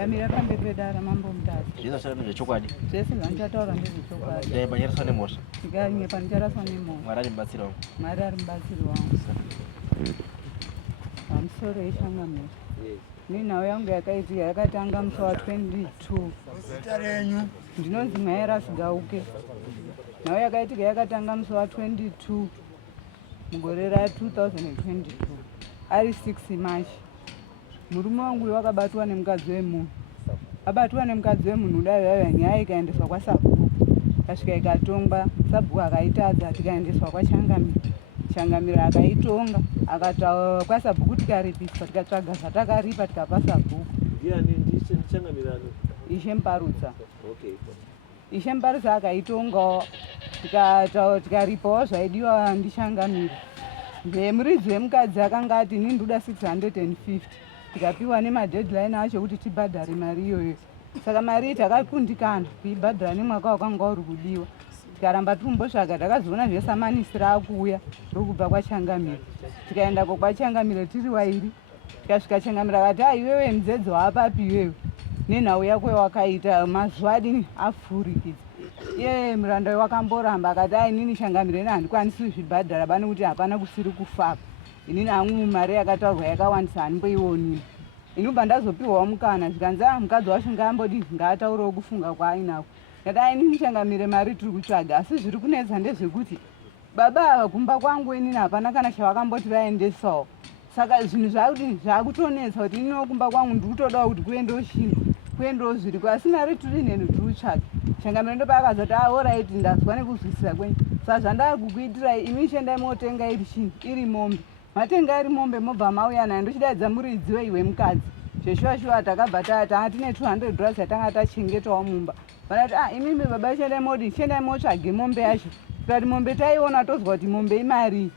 ngamira pamberi pedara mambo mutatu. Zvese ndezvechokwadi. Zvese zvandataura ndezvechokwadi. Dai panyaraswa nemhosva. Ndikanye panicharaswa nemhosva. Mwari ari mubatsiri wangu. Mwari ari mubatsiri wangu. Pamusoro yeshangamiro. Nenhau yangu yakaitika yakatanga musi wa22. Ndinonzi Mhaira Sigauke. Nhau yakaitika yakatanga musi wa22 mugore ra2022 ari 6 Machi. Murume wangu uyu wakabatwa nemukadzi wemunhu. Abatwa nemukadzi wemunhu dai nyaya ikaendeswa kwaSabhuku. Kasvika ikatongwa, Sabhuku akaitadza tikaendeswa kwaChangamiro. Changamiro akaitonga, akataura kwaSabhuku tikaripiswa, tikatsvaga zvatakaripa tikapa Sabhuku. Ndiani ndiche Changamirano? Ishe Muparutsa. Okay. Ishe Muparutsa akaitongawo, tikaripawo zvaidiwa ndiChangamiro. Muridzi wemukadzi akanga ati ini ndoda 650. Tikapiwa nemadeadline acho kuti tibhadhare mari iyoyo. Saka mari takakundikana kuibhadhara nemwaka wakanga uri kudiwa. Tikaramba tirumbotsvaga takazoona zvesamanistira akuuya rokubva kwaChangamiro. Tikaenda kwaChangamiro tiri wairi. Tikasvika Changamiro akati iwewe mudzedzo waapapi iwewe. Nenhau yako wakaita mazuva adini apfurikidza. Iye muranda wakamboramba akati inini Changamiro ina handikwanisi kuzvibhadhara bani kuti hapana kusiri kufaka. Inini hangu mari yakataurwa yakawandisa handimboioni. Inobva ndazopiwawo mukana zvikanzi mukadzi wacho ngaambodi ngaataurewo kufunga kwaainako. Ngati inini Changamire mari tiri kutsvaga asi zviri kunetsa ndezvekuti baba kumba kwangu inini hapana kana chavakamboti vaendesawo. Saka zvinhu zvakutonetsa kuti inini kumba kwangu ndikutodawo kuti kuendewo zviri asi mari tiri neni tiri kutsvaga. Changamire ndopaakazoti alright ndazwa nekuzwisisa kwenyu. Saka zvandakukuitirai imi chendai motenga iri mombe. Matenga iri mombe mobva mauya nayo ndochidaidza muridzi wemukadzi. Zveshuwa takabva tine $200 yatanga tachengetawo mumba. Vanati imimi baba chendai motsvage mombe yacho. Tikati mombe taiona tozwa kuti mombe imari.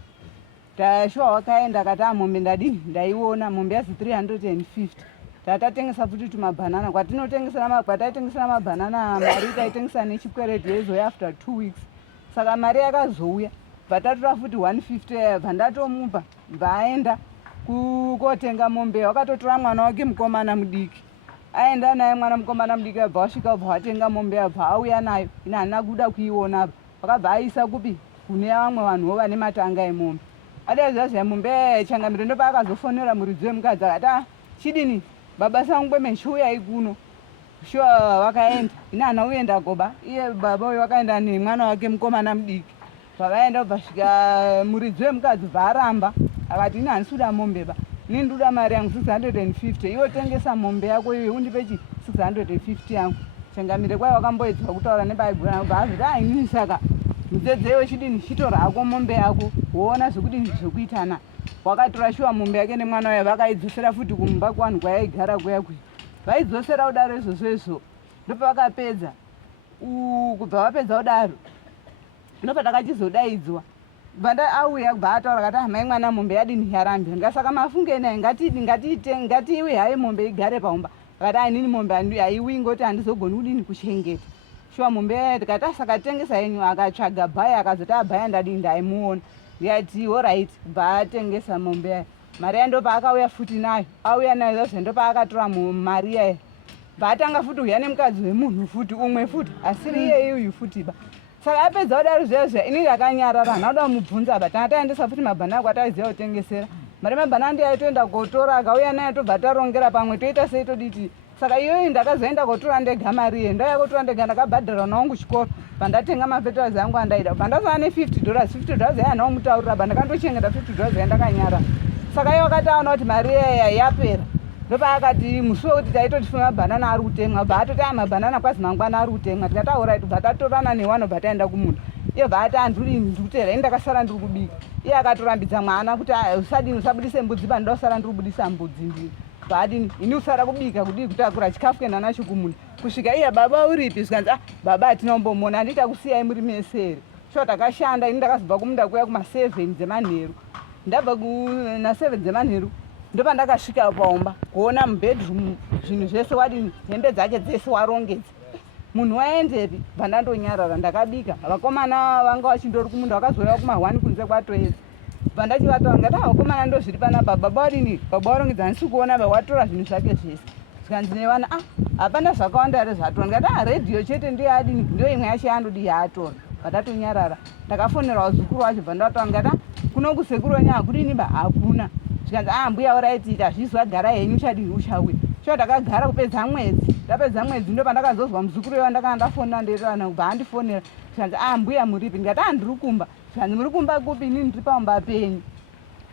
Tashuwa wakaenda akati mombe ndaiona mombe yazi 350. Tatengesa futi tumabhanana kwataitengesera mabhanana mari taitengesa nechikwereti yezoya after 2 weeks. Saka mari yakazouya vatatora futi 150 vandatomupa vaenda kotenga mombe. Wakatotora mwana wake mukomana mudiki. Aenda naye mwana mukomana mudiki abva wasvika ubva watenga mombe abva auya nayo. Ina handina kuda kuiona. Wakabva aisa kupi kune vamwe vanhuwo vane matanga emombe. Adaizva zvemombe Changamiro ndopaakazofonera muridzi wemukadzi akati chidini baba sangu kwemene chiuyai kuno. Shuwa wakaenda. Ina hana uenda goba. Iye baba uyu wakaenda nemwana wake mukomana mudiki. Pakaenda pasvika muridzi wemukadzi bvaramba akati ini handisi kuda mombe ba. Ini ndoda mari yangu 650. Iwo tengesa mombe yako iwe undipe 650 yangu. Changamire kwai wakamboedzwa kutaura nebaigura bazoti inini saka mudzedzewe chidini chitora hako mombe yako woona zvekudini zvekuitana. Wakatora shuwa mombe yake nemwana wayo vakaidzosera futi kumba kwanhu kwayaigara kuyakuya. Vaidzosera kudaro izvozvo ndopavakapedza. Kubva vapedza kudaro ndopatakachizodaidzwa. Banda auya kubva ataura akati mai mwana mombe yadini yarambira. Ngasaka mafunge naye ngatiiwe hayo mombe igare paumba. Akati inini mombe haiwi ngoti handizogoni kudini kuchengeta. Shuwa mombe tikati saka tengesa yenyu akatsvaga bhaya akazoti bhaya ndadini ndaimuona. Ndikati alright kubva atengesa mombe yayo. Mari yayo ndopaakauya futi nayo. Auya nayo zvose ndopaakatora mari yayo. Vatanga futi uya nemukadzi wemunhu futi umwe futi asiri iye uyu futi ba. Saka apedza kudaro zvezve ini ndakanyarara ndinoda kumubvunza tanga taendesa futi mabhanana kwataiziva kutengesera. Mari mabhanana ndiyaitoenda kotora akauya nayo tobva tarongera pamwe toita sei toditi. Saka iyoyi ndakazoenda kotora ndega mari iye ndauya kotora ndega ndakabhadhara nawangu chikoro. Pandatenga mafeterazi angu andaida. Pandazova ne$50. $50 yaya mutaurira bandakandochengeta $50 yandakanyarara. Saka iye wakati aona kuti mari iye yapera. Ndopaakati musi wekuti taitotifuna mabhanana ari kutemwa bva atoti mabhanana kwazi mangwana ari kutemwa. Tikati alright bva tatorana newano bva taenda kumunda. Iye bva ati handuri ndikutera ini ndakasara ndiri kubika. Iye akatorambidza mwana kuti usadini usabudise mbudzi pandoda kusara ndiri kubudisa mbudzi ndini. Bva adini ini usara kubika kudii kutakura chikafu kuenda nacho kumunda. Kusvika iye baba uripi zvikanzi baba hatina kumbomona handita kusiyai muri mese here. Shuwa takashanda ini ndakazobva kumunda kuya kuma7 dzemanheru. Ndabva na7 dzemanheru ndopandakasvika paumba kuona mubedroom zvinhu zvese wadini hembe dzake dzese warongedza. Munhu waendepi? Bva ndandonyarara ndakabika. Vakomana vanga vachindori kumunda vakazouya kuma1 kunze kwatoedza. Bva ndachivataura ngati vakomana ndozviri panapa baba wadini baba warongedza handisi kuona watora zvinhu zvake zvese. zvikanzi nevana hapana zvakawanda here zvatora ndikati redhiyo chete ndoyadini ndo imwe yacho yandodi yaatora patatonyarara ndakafonera zukuru wacho bva ndataura ndikati kuno kusekuru wenyu hakudiniba hakuna zvikanzi mbuya uraitiita hazvizwi agara henyu uchadini uchauya sho ndakagara kupedza mwedzi ndapedza mwedzi ndo pandakazozwa muzukuru wewa ndakanga ndafonera ndeirana kubva andifonera zvikanzi mbuya muripi ndikati ndiri kumba zvikanzi muri kumba kupi inini ndiri pamumba penyu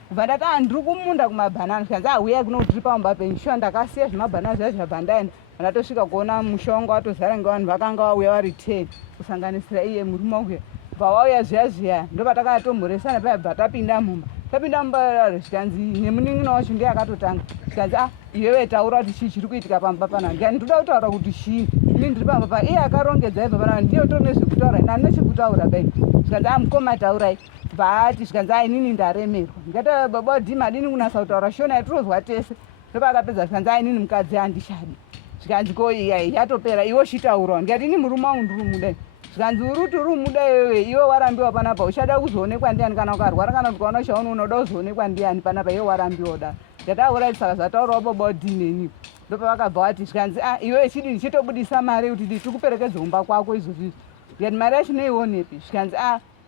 kubva ndati ndiri kumunda kumabhanana zvikanzi uyai kuno tiri pamumba penyu sho ndakasiya zvemabhanana zvaya zvabva ndaenda ndatosvika kuona mushonga watozara ngevanhu vakanga vauya vari 10 kusanganisira iye murume uya bva wauya zviya zviya ndo patakanga tomhoresana paya bva tapinda mumba zvikanzi nemunin'ina wacho ndiye akatotanga zvikanzi iwewe taura kuti chii chiri kuitika pamba panapa ndikati ndoda kutaura kuti chii ini ndiri pamba pa iye akarongedza ibva panapa ndiye utori nezvekutaura ina handina chekutaura bai zvikanzi mukoma taurai bva ati zvikanzi inini ndaremerwa ndikati baba odhima adini kunasa kutaura shona yatirozwa tese ndopaakapedza zvikanzi inini mukadzi handichadi zvikanzi ko yatopera iwo chitaurawo ndikati ini murume wangu ndiri mudai zvikanzi uruti uri muda iwewe iwe warambiwa panapa uchada kuzoonekwa ndiani kana ukarwara kana kuti ukaona chauno unoda kuzoonekwa ndiani panapa iwe warambiwa da ndatauraiti saka zvataurawo baba odhineni ndopavakabva vati zvikanzi iwewe chidini chitobudisa mari kuti tikuperekedze kumba kwako izvozvizvi ndikati mari yacho noionepi zvikanzi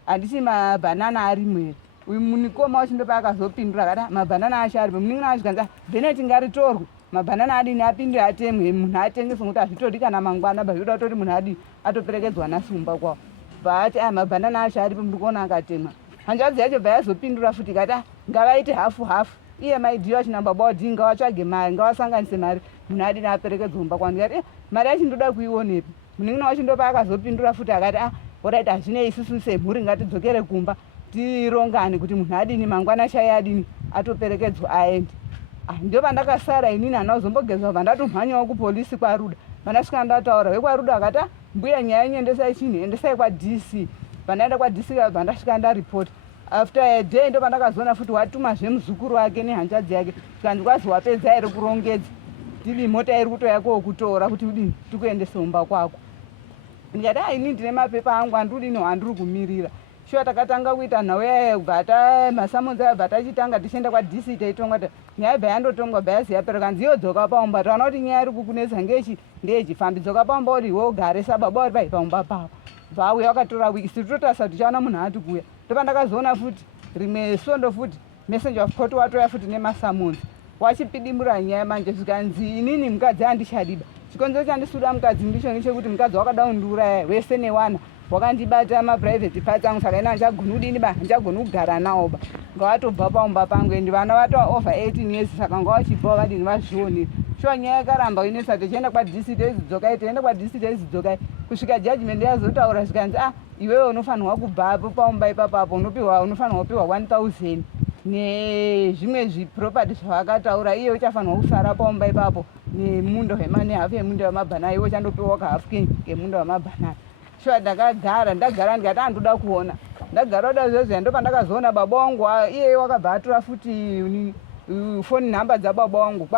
handisi mabhanana arimwe uyu munikoma wacho ndopaakazopindura akati mabhanana acho aripo munin'ina wacho zvikanzi bheneti ngaritorwe mabhanana adini apinde atemwe munhu atengese ngokuti hazvitodi kana mangwana bazvoda kutoti munhu adini atoperekedzwa nasi kumba kwavo bvaati mabhanana acho aripo muri kuona akatemwa hanzvadzi yacho bva yazopindura futi ikati ngavaite hafu hafu iye maidhiyo acho nababa odhi ngavatsvage mari ngavasanganise mari munhu adini aperekedzwa kumba kwavo ndikati mari yacho ndoda kuionepi munin'ina wacho ndopaakazopindura futi akati oraiti hazvinei isusu semhuri ngatidzokere kumba tirongane kuti munhu adini mangwana chai adini atoperekedzwa aende ndo pandakasara inini handina kuzombogezwa bva ndatomhanyawo kupolisi kwaruda pandasvika ndataura wekwaruda akati mbuya nyaya yenyu endesai chinhu endesai kwadc pandaenda kwadc bva ndasvika ndaripota after a day ndo pandakazoona futi watumazve muzukuru wake nehanzvadzi yake zvikanzi kwazi wapedza iri kurongedza tiri mota iri kutoya kokutora kuti udini tikuendese kumba kwako ndikati ini ndine mapepa angu handudini handiri kumirira shuwa takatanga kuita nhau yayo bva masamonzi ayo bva tachitanga tichienda kwadc taitongwa nyaya bva yandotongwa bva yazi yapereka kanzi iyo dzoka paumba taona kuti nyaya iri kukunetsa ndeyechifambi dzoka paumba uri iwe ugare sababa uri pai paumba pavo vauya wakatora wiki situtotarisa kuti tichaona munhu ati kuuya ndopandakazoona futi rimwe svondo futi messenger of court watoya futi nemasamonzi wachipidimura nyaya manje zvikanzi inini mukadzi handichadiba chikonzero chandisuda mukadzi ndicho nechekuti mukadzi wakada kundiuraya wese newana wakandibata maprivate parts angu saka ina handigoni kudini ba handigoni kugara nawo ba ngawatobva paumba pangu endi vana vatova over 18 years saka ngawachibva vakadini vazvionera shuwa nyaya yakaramba inesa tichienda kwadc teizidzokai tienda kwadc teizidzokai kusvika judgment yazotaura zvikanzi iwewe unofanirwa kubvapo paumba ipapapo unofanirwa kupiwa 1000 nezvimwe zviproperty zvavakataura iye uchafanirwa kusara paumba ipapo nemunda nehafu yemunda wemabhanana iwe uchandopiwa kahafu ngemunda wemabhanana shuwa ndagara ndikati handoda kuona ndagara da zvezvo ndo pandakazoona baba wangu iye wakabva atora futi phone number dzababa wangu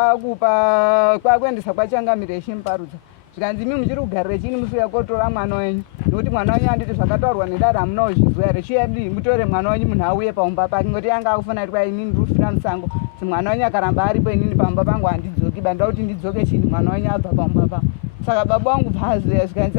kwakuendesa kwachangamire echimparudza zvikanzi imi muchiri kugarire chini musiya kotora mwana wenyu nokuti mwana wenyu handiti zvakataurwa nedada hamunazvizwa here chiyadi mutore mwana wenyu munhu auye paumba pake ngoti yanga akufana kuti kwai inini ndiri kufira musango si mwana wenyu akaramba aripo inini paumba pangu handidzoki bandoda kuti ndidzoke chini mwana wenyu abva paumba pangu saka baba wangu bvazeya zvikanzi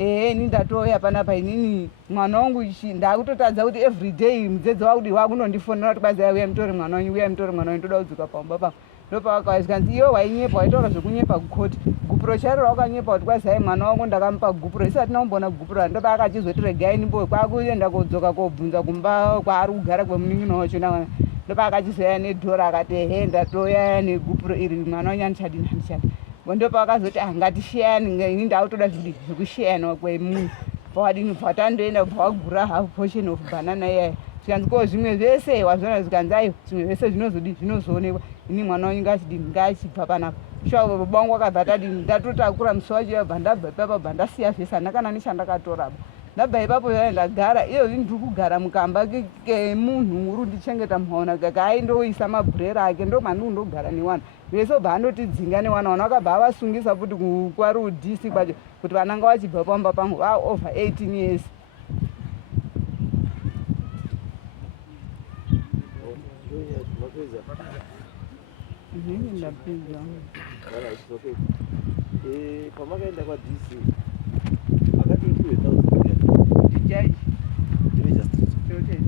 ini ndatoya panapa inini mwana wangu ndakutotadza kuti everyday mudzedzi wakudi wakunondifonera kuti kwazi uya mutore mwana wenyu uya mutore mwana wenyu toda kudzoka paumba pangu ndopavakauya zvikanzi iwe wainyepa waitaura zvekunyepa kukoti gupuro charo rawakanyepa kuti kwazi mwana wangu ndakamupa gupuro isati nakumbona gupuro ndopaakachizoti regai nimbo kwakuenda kodzoka kobvunza kumba kwaari kugara kwemunin'ina wacho ndopaakachizoya nedhora akati ndatoya negupuro iri mwana wenyu handichadini ndopavakazoti ngatishiyani ini ndautoda zvekushiyana kwemunhu pawadini patandoenda pawagura half portion of banana iyayo zvikanzi ko zvimwe zvese wazviona zvikanzi aiwa zvimwe zvese zvinozoonekwa ini mwana wanyu ngachidini ngachibva panapa shuwa baba wangu akabva tadini ndatotakura musi wacho yabva ndabva ipapa bva ndasiya zvese handina kana nechandakatoraba ndabva ipapo ndagara iyo ndiri kugara mukamba kemunhu uri kundichengeta muhaona kaka aindoisa mabhurera ake ndo mandi kundogara newana vese bva andotidzinga newana wana wakabva avasungisa futi kwari udc kwacho kuti vananga vachibva paumba pangu over 18 years inini ndapedza. Alright, okay. Pamakaenda kwa-DC, akati mupiwe 1,000 Ijaji Villager Street. tote.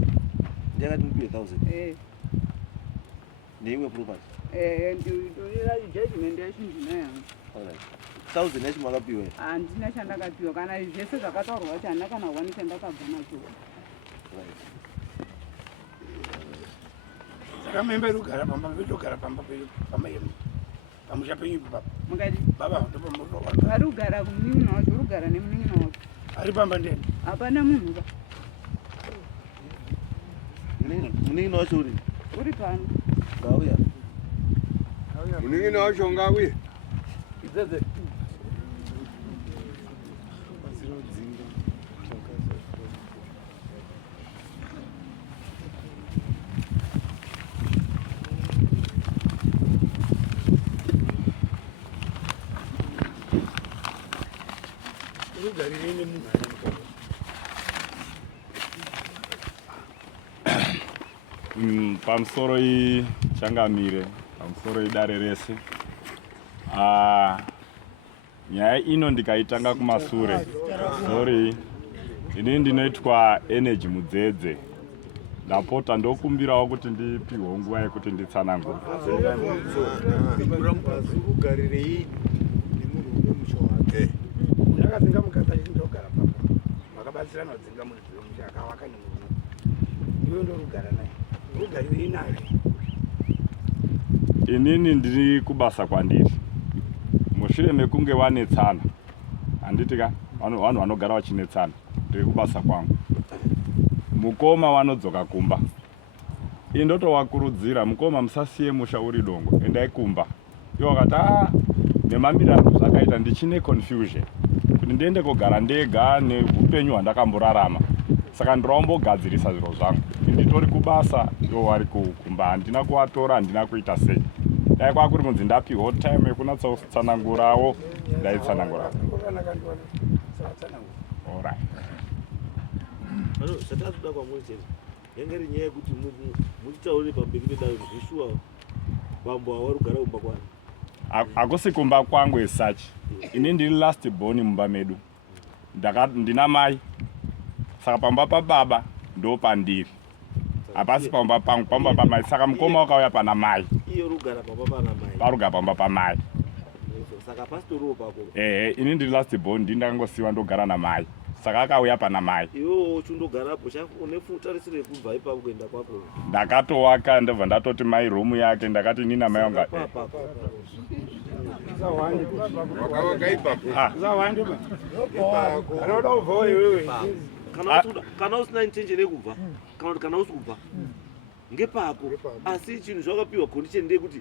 Ndiakati mupiwe 1,000 neimwe property. Ndinoira judgment yacho ndinayo. Alright. 1,000 yacho makapiwa. Handina chandakapiwa kana zvese zvakataurwa kuti handina kana wani chandakabva nacho. Right. Saka membe rugara pamba vetogara pamba pamaemu pamusha penyu baba. Mukati Baba ndopa muto vari kugara kumun'ina wacho, uri kugara nemun'ina wacho. ari pamba ndeni. Hapana munhu ba. Muningino wacho uri? Uri pano. Ngauya. Muningino wacho ngauye. Idzedze. Rugari rine munhu ane pamusoro ichangamire pamusoro idare rese nyaya ino ndikaitanga kumashure sorry ini ndinoitwa Energy Mudzedze ndapota ndokumbirawo kuti ndipihwe nguva yekuti nditsanangure Rugarirei nemunhu une musha wake. ndakadzinga mukadzi achindogara pamba makabatsirana kudzinga munhu musha akawaka nemunhu iwe ndorugara naye rugari rinaye inini ndiri kubasa kwandiri mushure mekunge wanetsana handitika vanhu vanogara vachinetsana ndiri kubasa kwangu mukoma wanodzoka kumba indotowakurudzira mukoma musasiye musha uri dongo endai kumba iwo wakati nemamirano zvakaita ndichine confusion kuti ndiende kogara ndega neupenyu hwandakamborarama saka ndiraombogadzirisa zviro zvangu nditori kubasa iwo wari kumba handina kuvatora handina kuita sei dai kwakuri kunzi ndapiwa time yekunatsotsanangurawo ndaitsanangurawo alright Zvatatoda kwamuri chete yange iri nyaya yekuti muchitaurire pamberi pedare zveshuwa bambo hawa rugara kumba kwani. hakusi kumba kwangu as ini ndiri last born mumba medu ndina mai saka pamba pababa ndo pandiri hapasi pamba pangu pamba pamai saka mukoma wakauya pana mai Iyo rugara pamba pana mai. parugara pamba pamai Saka pastoriwo pako. ini ndiri last born ndindakangosiyiwa ndogara namai saka akauya pana mai Iwewo uchindogarapo une tarisiro yekubva ipapo kuenda kwako. ndakatowaka ndobva ndatoti mai room yake ndakati nina mai wanga Wakawaka ipapo. zawandi anoda kubvawo iwewe Kana usina intention yekubva kana kuti kana usi kubva ngepako asi chinhu zvakapiwa condition ndeyekuti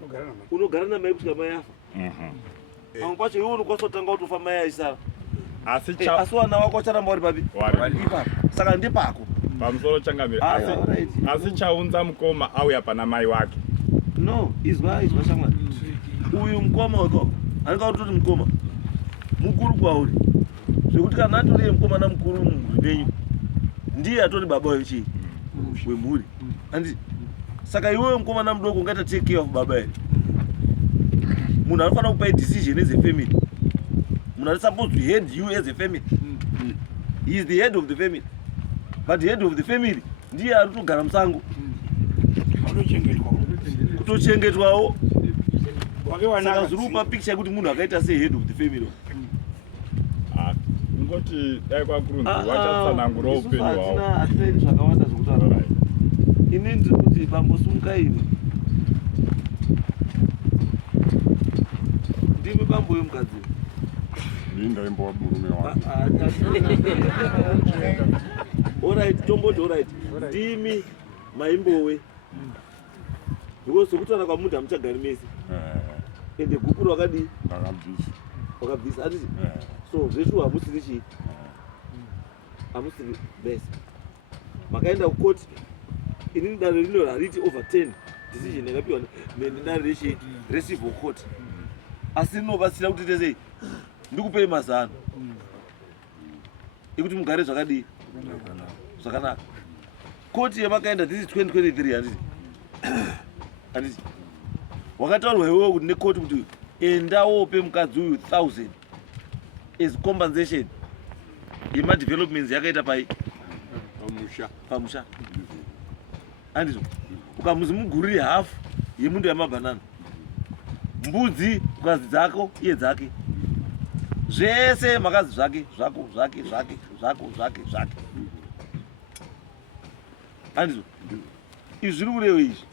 unogara namai unogara namai kusvika mai afa. Pamwe pacho iwe unokwanisa kutanga kutofa mai aisara. Asi wana wako wacharamba vari papi? Ipapo. Saka ndepako. pamusoro changamire Right. asi chaunza mukoma auya pana mai wake No, izwa shamwari. Uyu mukoma wako anenge kutoti mukoma mukuru kwauri zvekuti kana atoriye mukomana mukuru mumhuri ndiye atori baba wechii wemhuri handiti. Saka iwewe mukomana mudoko ungaita take care of baba here. Munhu anofanira kupa decision as a family. Munhu is supposed to head you as a family. He is the head of the family. But the head of the family ndiye ari kutogara musango kutochengetwawo. Saka zviri kupa picture yekuti munhu akaita sei head of the family. ngoti dai kwakurunzi wachatsanangurawo upenyu hwavo Hatina zvakawanda zvokutaura. Ini ndiri kuti bambosumuka ini ndimi bambo yemukadzi. ndindaimbowa murume wangu Alright, tomboti alright. Ndimi maimbowe. Because sokutaura kwamunhu hamuchagari mese. Ende gukuru wakadii? Wakabvisa hatiti? So zveshuwa hamusiri chii? Hamusiri best. Makaenda kukoti inini dare rino hariti over 10 decision yakapiwa nedare receive court. Asi rinobatsira kuti ite sei? Ndikupei mazano ekuti mugare zvakadii? Zvakanaka. Koti yamakaenda this is 2023 handiti? Handiti? wakataurwa iwewe kuti nekoti kuti enda wope mukadzi uyu 1000 as compensation yemadevelopments yakaita pai pamusha andizvo ukamuzi mugurire hafu yemundo yamabhanana mbudzi mukadzi dzako iye dzake zvese makazi zvake zvake andizvo izvi zviri kureva izvi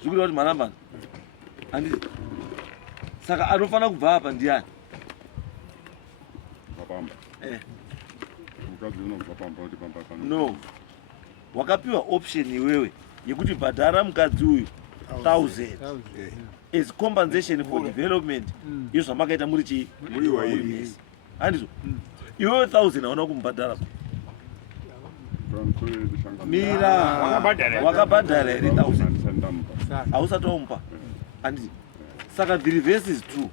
zviri kureva kuti marambana andizvo saka anofanira kubva apa ndiani no wakapiwa option iwewe yekuti bhadhara mukadzi uyu 1000 as compensation for development iyo zvamakaita muri chii handizvo iwewe 1000 hauna kumubhadhara mira wakabhadhara here 1000 hausati wamupa handizvo saka the reverse is true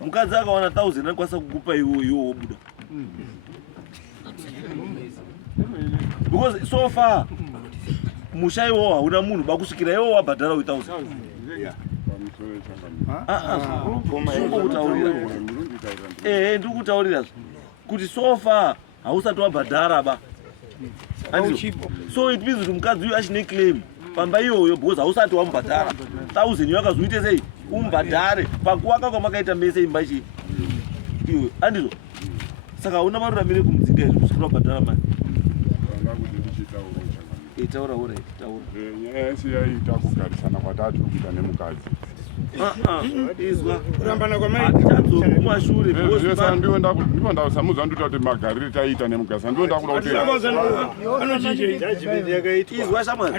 mukadzi akawana 1000 anokwanisa kukupa iwo wobuda because so far musha iwowo hauna munhu bakusvikira iwo wabhadhara 1000 ndiri kutaurira kuti so far hausati wabhadhara ba so it means kuti mukadzi uyu achine claim pamba iyoyo because hausati wamubhadhara 1000 iyo akazoite sei umubhadhare pakuwaka kwamakaita mese imba ichi iwe andizvo saka hauna maruramire kumudzinga izvi kusvikira wabhadhara mari taura ura taura nyaya yese yaita kugarisana kwatatu kuita nemukadzi izwa kurambana kwamai kumashure ndiwo ndakusamudza ndota kuti magarire taita nemukadzi ndiwo ndakuda kuti izwa shamwari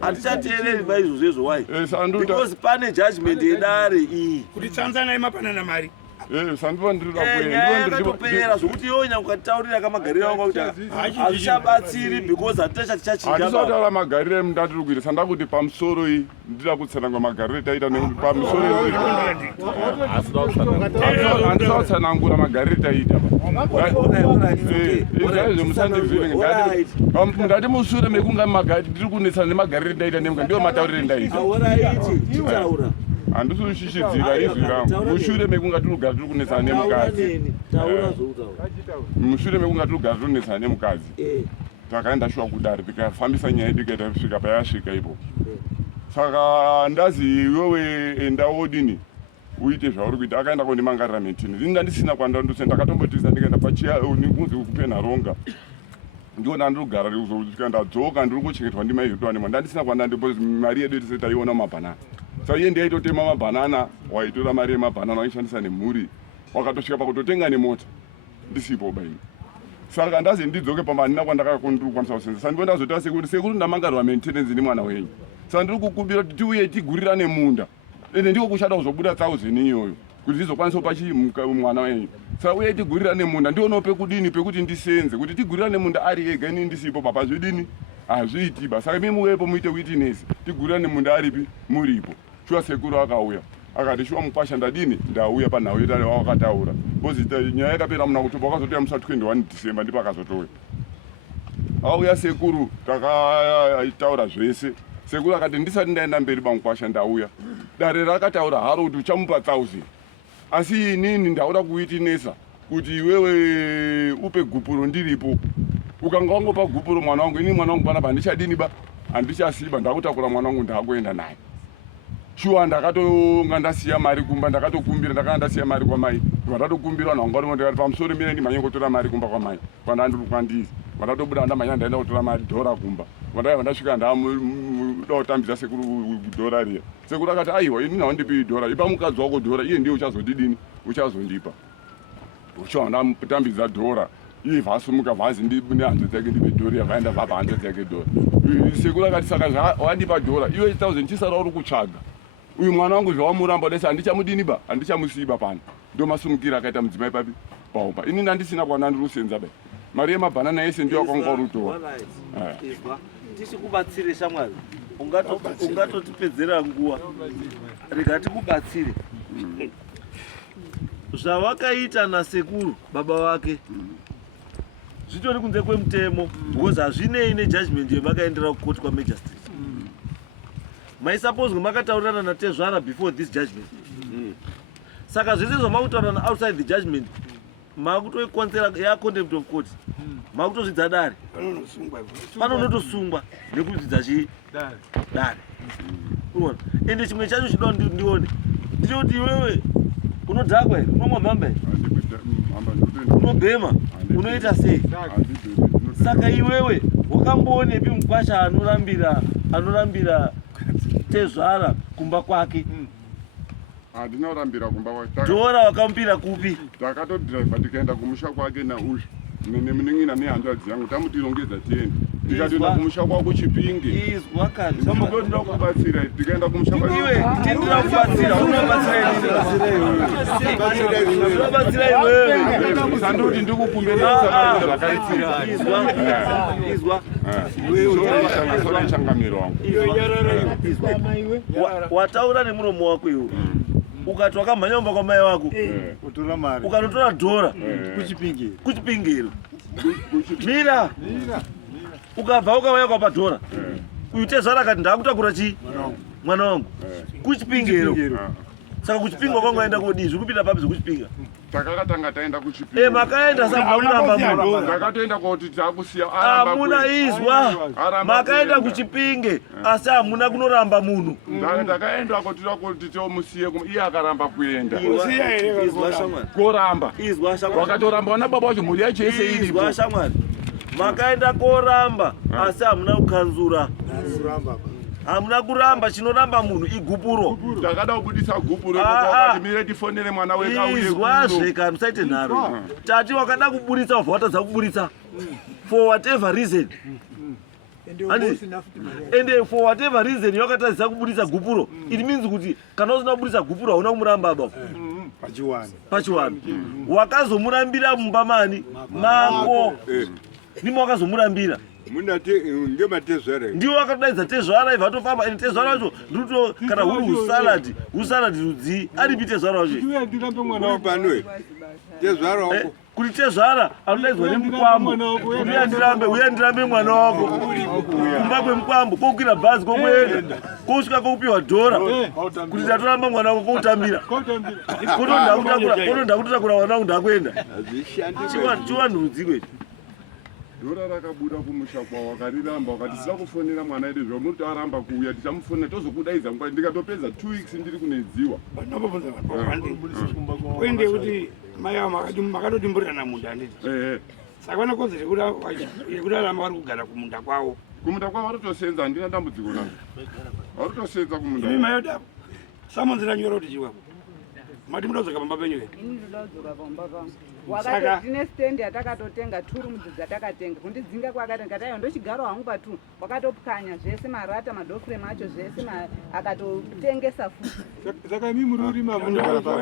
hatichateereri paizvozvo ezvo wai because pane judgment yedare iyi kuti tsanzanai mapanana mari nyaya yakatopera zvokuti iwo nyanga ukataurira kamagariro anga kuti hazvichabatsiri because hatishataura magariro emundandiri kuita sandakuti pamusoro iyi ndira kutsanangwa magariro taita pamusoro handisatsanangura magariro taita izvaizvo musandivhiringe ndati mushure mekunga ndiri kunetsana nemagariro taita nemuka ndiwo mataurire ndaita handisishishidzira izvi rangu mushure mekunga tirigara tiri kunetsana nemukadzi mushure mekunga tirigara tiri kunetsana nemukadzi takaenda shuwa kudare tikafambisa nyaya yedu ikaita kusvika payasvika ipo saka ndazi iwewe enda wodini uite zvauri kuita akaenda kondimangarira metini ini ndandisina kwandandose ndakatombotiza ndikaenda pachiaunkunzi kupenharonga ndiwo ndandirigara kusvika ndadzoka ndiri kuchengetwa ndimaizvitoanema ndandisina kwandandimbo mari yedu yetise taiona mabhanana saka iye ndiyaitotema mabhanana waitora mari yemabhanana waishandisa nemhuri wakatosvika pakutotenga nemota ndisipo baini saka ndazi ndidzoke pamba handina kwandakakwanisa kusenzesa ndipo ndazota sekuri ndamangarirwa maintenance nemwana wenyu saka ndiri kukumbira kuti tiuye tigurirane munda ende ndiko kushada kuzobuda 1000 iyoyo kuti ndizokwanisa pachi mwana wenyu saka uye tigurirane munda ndiono pekudini pekuti ndisenze kuti tigurirane munda ari ega ini ndisipo papa zvidini hazviitiba saka mimi muyepo muite witness tigurirane munda aripi muripo shuwa sekuru akauya akati shuwa mukwasha ndadini ndauya panhau yetare wakataura bozita nyaya yakapera muna kutopa wakazotoya musa 21 December ndipo akazotoya auya sekuru takataura zvese sekuru akati ndisati ndaenda mberi bamukwasha ndauya dare rakataura haro kuti uchamupa 1000 asi inini ndauda kuitinesa kuti iwewe upe gupuro ndiripo ukanga wangopa gupuro mwana wangu ini mwana wangu panapa handichadini ba handichasiba ndakutakura mwana wangu ndakuenda naye shuwa ndakatonga ndasiya mari kumba ndakatokumbira ndakanga ndasiya mari kwamai vandatokumbirwa nhangu ndikati pamusoro mine ndimhanye kutora mari kumba kwamai kwandandiri kwandizi vandatobuda ndamhanya ndaenda kutora mari dhora kumba vandaiva ndasvika ndamuda kutambidza sekuru dhora riya sekuru akati aiwa ini nawandipi dhora ipa mukadzi wako dhora iye ndiye uchazodidini uchazondipa shuwa ndamutambidza dhora iye vhasumuka vhazi nehanzo dzake ndipe dhora yavaenda vabva hanzo dzake dhora sekuru akati saka wandipa dhora iwe 1000 chisara uri kutsvaga uyu mwana wangu zvawamuramba dese handichamudini ba handichamusiiba pano ndo masumukira akaita mudzimai papi paupa ini ndandisina kwandandiri kusenza bai mari yemabhanana yese ndiyo kwanga urutowa tichikubatsire shamwari ungatotipedzera nguva rega tikubatsire zvawakaita nasekuru baba wake zvitori kunze kwemutemo because hazvinei nejudgment yevakaendera kukoti kwamajistrate maisupose makataurirana naTezvara before this judgment. Saka zvese zvamakutaurirana outside the judgment makutoikonzera contempt of court, makutozvidza dare, panonotosungwa nekudzidza dare. Unoona, ende chimwe chacho chinoda ndione ndichoti iwewe unodhakwa here, unomwa mhamba here, unobhema, unoita sei? Saka iwewe wakamboonepi mukwasha anorambira Tezvara kumba kwake? Andinaurambira kumba kwake. Dhora wakamupira kupi? Takatodhiraivha tikaenda kumusha kwake naUsha nemuning'ina nehanzvadzi yangu tamutirongedza tiende, tikatoenda kumusha kwako Chipinge. Ndinoda kubatsira, tikaenda kumusha kwake. Iwe tindira kubatsira, unobatsira ini. Unobatsira iwewe. Sandoti ndikukumberedza zvakaitsira. Izwa. Sore changamiro wangu. Wataura nemuromo wako iwe. Ukati wakamhanya kumba kwamai wako ukanotora dhora kuchipingiro mira ukabva ukauya kwapa dhora uyu Tezvara akati ndakutakura chi mwana wangu kuchipingiro. Saka kuchipinga kwangu aenda kodii zvekupinda papi zvekuchipinga? Takakatanga taenda kuchipinga. Makaenda samunamba munhu. Takatoenda koti takusiya aramba. Amuna izwa. Makaenda kuchipinge asi amuna kunoramba munhu. Ndakaenda kotira kuti tomusiye iye akaramba kuenda. Izwa shamwari. Koramba. Izwa shamwari. Wakatoramba wana baba wacho muri yacho yese iripo. Izwa shamwari. Makaenda koramba asi amuna kukanzura. Hamuna kuramba, chinoramba munhu igupuro. Takada kubudisa gupuro kuti mire tifonere mwana weka uye. Izwa zveka musaite nharo. Tati wakada kuburitsa wabva watadza kuburitsa. For whatever reason. And for whatever reason wakatadzisa kuburitsa gupuro. It means kuti kana usina kuburitsa gupuro hauna kumuramba baba. Pachiwani. Wakazomurambira mumba mani mako. Nimo wakazomurambira. Ndiwo akadaidza Tezvara ibva atofamba. Ende Tezvara wacho nduto kana huri husaladi rudzi aripi Tezvara wacho kuti Tezvara anodaidzwa nemukwambo kuti uya ndirambe mwana wako kumba kwemukwambo kokwira bhazi kokuenda kosvika kokupiwa dhora kuti ndatoramba mwana wako koutambira kotonda kutotakura mwana wangu ndakuenda chiwanhu rudzi kwedu. Dhora rakabuda kumusha kwawo wakariramba wakati sida kufonera mwana edu zvamuti aramba kuuya tichamufonera tozokudaidza nguva ndikatopedza 2 weeks ndiri kunedziwa. Kwende kuti mai avo makatoti mburirana munda handiti. Saka vane konzero yekuti aramba vari kugara kumunda kwavo. Kumunda kwavo varitosenza, handina dambudziko navo. Varitosenza kumunda. Imi mai yoda samonzera nyora kuti chiwapo. Mati muda kudzoka pamba penyu here? Ini ndoda kudzoka pamba pangu. Wakati tine stand yatakatenga turumudzi dzatakatenga kundidzinga kwakatenga tayo ndochigara hangu patu wakatopwanya zvese marata madoframe acho zvese akatotengesa futi. Saka mimi muri mama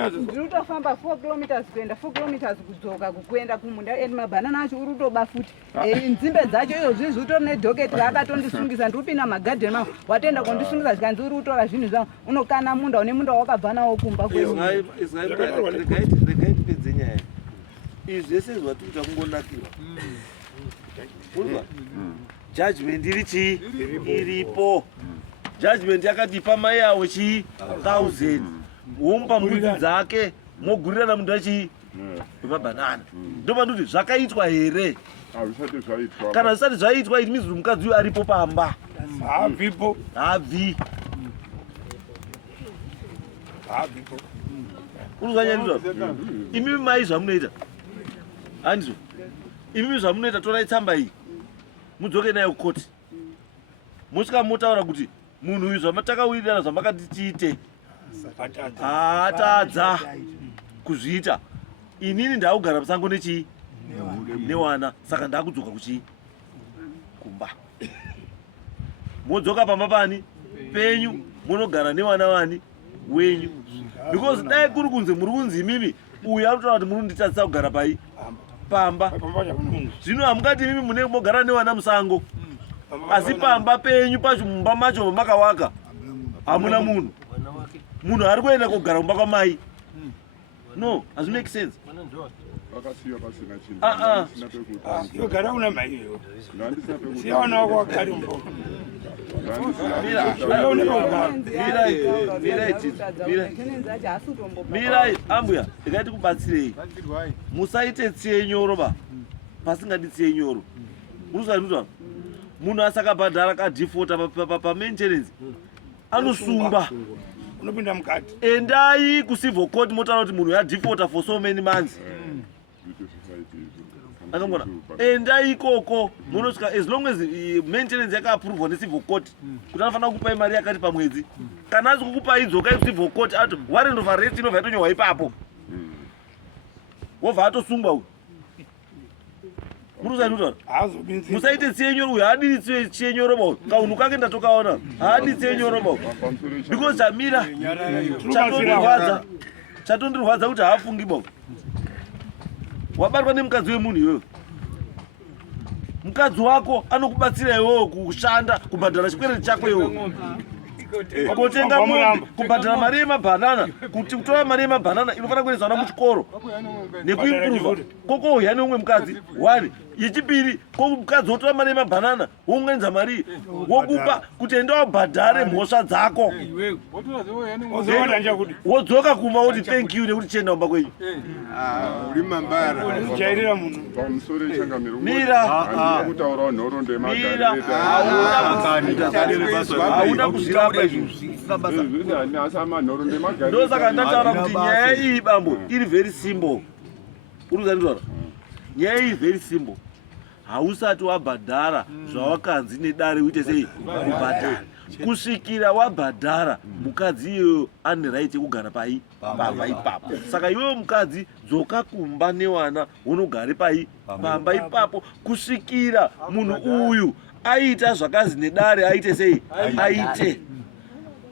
Ndinotofamba 4 kilometers kuenda 4 kilometers kudzoka kuenda kumunda and mabhanana acho uri kutoba futi. Nzimbe dzacho izvo utori nedhoketi raakatondisungisa ndikupinda magadheni mangu watoenda kundisungisa zvikanzi uri kutora zvinhu zvangu unokana munda une munda wakabva nawo kumba kwedu. Regai tipedze nyaya. Izvi zvese zvatiri kuita kungonakirwa. Unzwa? Judgment iri chii? Iripo. Judgment yakatipa mai yawo chii? 1000. Womupa mbudzi dzake mogurirana mundu achii? Wemabhanana. Ndoba nduti zvakaitwa here? Hazvisati zvaitwa. Kana zvisati zvaitwa it means mukadzi uyu aripo pamba. Habvipo. Habvi. Unozvanyanyisa. Imi mai zvamunoita. Handizvo. Imi zvamunoita torai tsamba iyi. Mudzoke nayo kukoti. Mosvika motaura kuti munhu uyu zvamatakawirirana zvamakati tiite. Atadza kuzviita. Inini ndakugara musango nechii? Newana. Saka ndakudzoka kuchii? Kumba. Modzoka pamba pani? Penyu. Munogara newana wani? Wenyu. Because dai kuri kunze muri kunzi imimi uyu anotaura kuti muri nditadzisa kugara pai? Pamba. Zvino hamungati imimi mune mogara newana musango. Asi pamba penyu pacho mumba macho makawaka. Hamuna munhu. Munhu ari kuenda kugara kumba kwamai. No, doesn't make sense. Vakasiya pasina chinhu. Sina pekutanga. yogara una mai iyoyo Ndandisina pekutanga. siyaona wako wakari mbo Mirai ambuya ndikati kubatsirei musaite tsiye nyoro ba pasingadi tsiye nyoro munosanutwa munhu asakabhadhara kadhifota pamaintenance anosungwa unopinda mukati endai kucivil court motaura kuti munhu yadhifota for so many months akangona endai ikoko munosvika as long as maintenance yakaapuruvwa necivil court kuti anofanira kukupai mari yakati pamwedzi kana asi kukupai dzokai kucivil court ati warrant of arrest inobva yatonyorwa ipapo wobva atosungwa uyu munosanutaura haazopinzi musaite tsiyenyoro uyu haadiri tsiyenyoroba uyu kaunhu kake ndatokaona haadi tsiyenyoroba uyu because chamira chatondirwadza kuti haafungiba uyu wabatwa nemukadzi wemunhu iwewe mukadzi wako anokubatsira iwewe kushanda kubhadhara chikwereti chako iwewe kotenga mombe kubhadhara mari yemabhanana kuti kutora mari yemabhanana inofanira kuendeswa vana kuchikoro nekuimprova kokohya neumwe mukadzi 1 yechipiri mukadzi wotora mari yemabhanana wounganidza mari wokupa kuti enda wabhadhare mhosva dzako wodzoka kumba woti thank you nekuti chienda kumba kwenyu uri mambara jairira munhu pamusoro echangamiro mira kutaurawo nhoroondo mira hauna kuzviramba izvozvi asi amanhoroondo emagariro ndosaka ndataura kuti nyaya iyi bambo iri very simple uri kuzanditaura nyaya iyi very simple hausati wabhadhara zvawakanzi nedare uite sei kubhadhara kusvikira wabhadhara mukadzi iyoyo ane right yekugara pamba ipapo saka iwewe mukadzi dzoka kumba newana unogare pamba ipapo kusvikira munhu uyu aita zvakazi nedare aite sei aite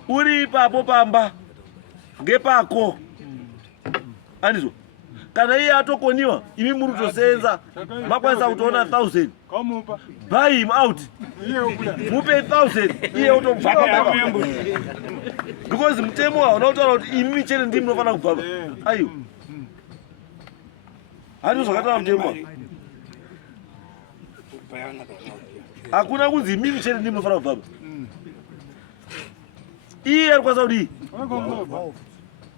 uri ipapo pamba ngepako andizvo kana iye atokoniwa imi muri kutosenza makwanisa kutoona 1000 buy him out mupe 1000 iye utobva papa because mutemo hauna kutaura kuti imi chete ndimi munofanira kubva aiyo handi zvakataura mutemo hakuna kunzi imimi chete ndimi munofanira kubva iye ari kwanisa kuti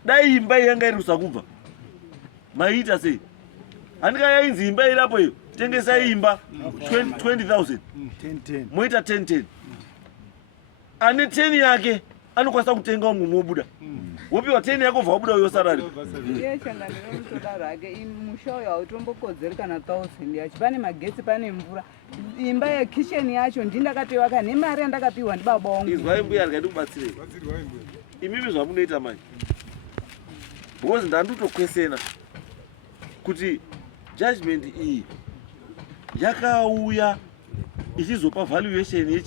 dai imba yanga iri kusakubva maita sei handika yainzi imba irapo iyo tengesai imba 20,000 moita 10 ane 10 yake anokwanisa kutenga umwe unobuda wopiwa 10 yako bva wabuda uyo sarari iye changaniro mutodaro hake musha uyo hautombokodzeri kana 1000 yacho pane magetsi pane mvura imba yekisheni yacho ndindakatoivaka nemari yandakapiwa ndibaba wangu izwai mbuya rikati kubatsirei imimi zvamunoita manje because ndandutokwesena kuti judgment iyi yakauya ichizopa valuation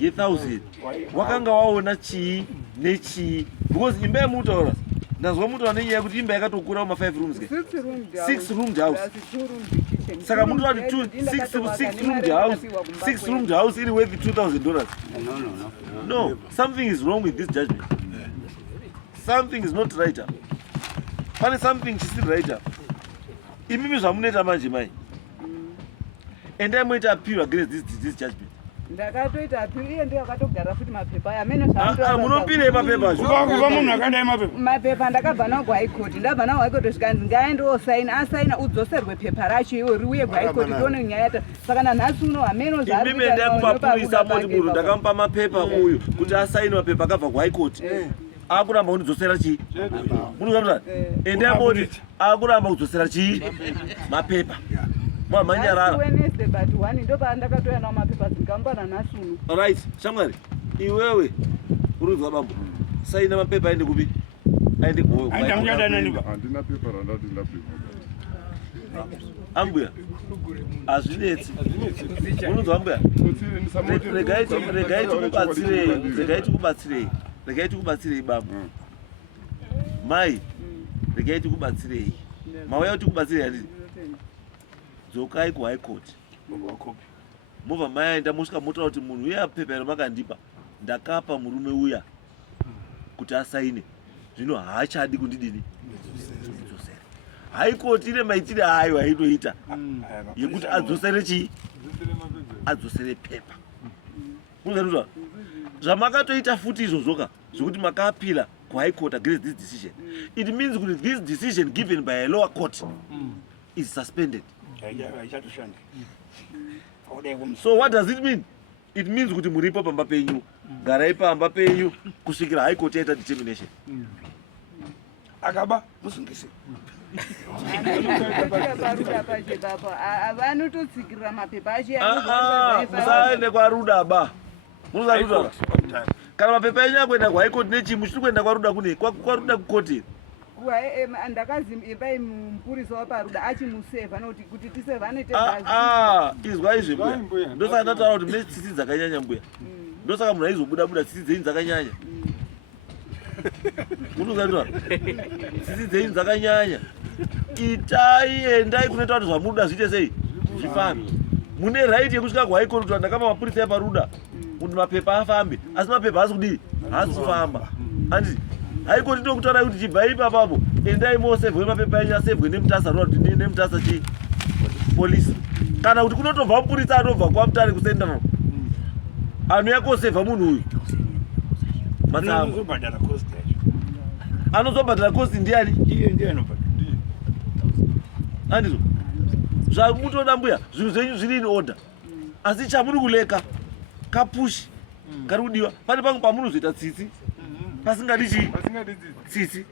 ye1000 wakanga waona chii nechii because imba yemutaura ndazwa mutaura nenyaya kuti imba yakatokura kuma 5 rooms 6 roomed house saka munotaura kuti 6 roomed house iri worth $2,000 no something is wrong with this judgment something is not right up pane something chisiri right up imimi zvamunoita manje mai endai moita appeal against this judgment ndakatoita appeal iye ndiye akatogara futi mapepa aya amene munopirei mapepa kuva munhu akadai mapepa mapepa ndakabva nawo kuhaikoti ndabva nawo haikoti zvikanzi ngaende osaina asaina udzoserwe pepa racho iwo riuye kuhaikoti tione nyaya yata saka nanhasi uno hameno imimi endai kumapurisa moti munhu ndakamupa mapepa uyu kuti asaini mapepa akabva kuhaikoti akuramba kundidzosera chii munokamutani endai moti akuramba kudzosera chii mapepa mwamhanyarara Wednesday but 1 ndo pandakatoya nawo mapepa dzingamupa nanhasi uno right shamwari iwewe urikuzwa bambo saina mapepa aende kupi aende handina pepa randati ndapihwa ambuya hazvinetsi unonzwa ambuya regai tikubatsirei bambo mai regai tikubatsirei mauya kuti tikubatsirei handiti dzokai kuhigh court mobva maenda mosvika motaura kuti munhu uya pepa ramakandipa ndakapa murume uya kuti asaine zvino haachadi kundidini haikoti ine maitire ayo ainoita yekuti adzosere chii, adzosere pepa. Unozwa zvamakatoita futi izvozvoka zvokuti makapira kuhigh court against this decision, it means kuti this decision given by a lower court is suspended. So what does it mean? It means kuti muripo pamba penyu, garai pamba penyu kusvikira high court yaita determination. Akaba musungise. Vanototsikirira mapepa musaende kwaruda ba. Musaruda. Kana mapepa enyu akuenda kuhigh court nechimu chiri kuenda kwaruda kune kwaruda kukoti. ndakazimbai mupurisa waparuda achimusevha nokuti kuti tisevhane izwa izvi mbuya ndosaka ndataura kuti mune tsitsi dzakanyanya mbuya, ndosaka munhu aizobuda tsitsi dzenyu dzakanyanya. Munozarira tsitsi dzenyu dzakanyanya, itai endai kunoita kuti zvamunoda zviite sei zvifambe. Mune right yekusvika kuhigh court kuti ndakapa mapurisa eparuda kuti mapepa afambe, asi mapepa haasi kudii, haasi kufamba. Handiti high court ndokutaura kuti chibva ipapapo endai mosevhwe mapepa enyu asevhwe nemutasa kuti nemutasa chii, polisi. Kana kuti kunotobva mapurisa anobva kwamutare kusendana anouya kosevha munhu uyu matsambo anozobhadhara cost ndiani? Handizvo zvamutoda mbuya, zvinhu zvenyu zviri in order, asi chamuri kuleka kapushi kari kudiwa. Pane pamwe pamunozoita tsitsi pasingadi chii, tsitsi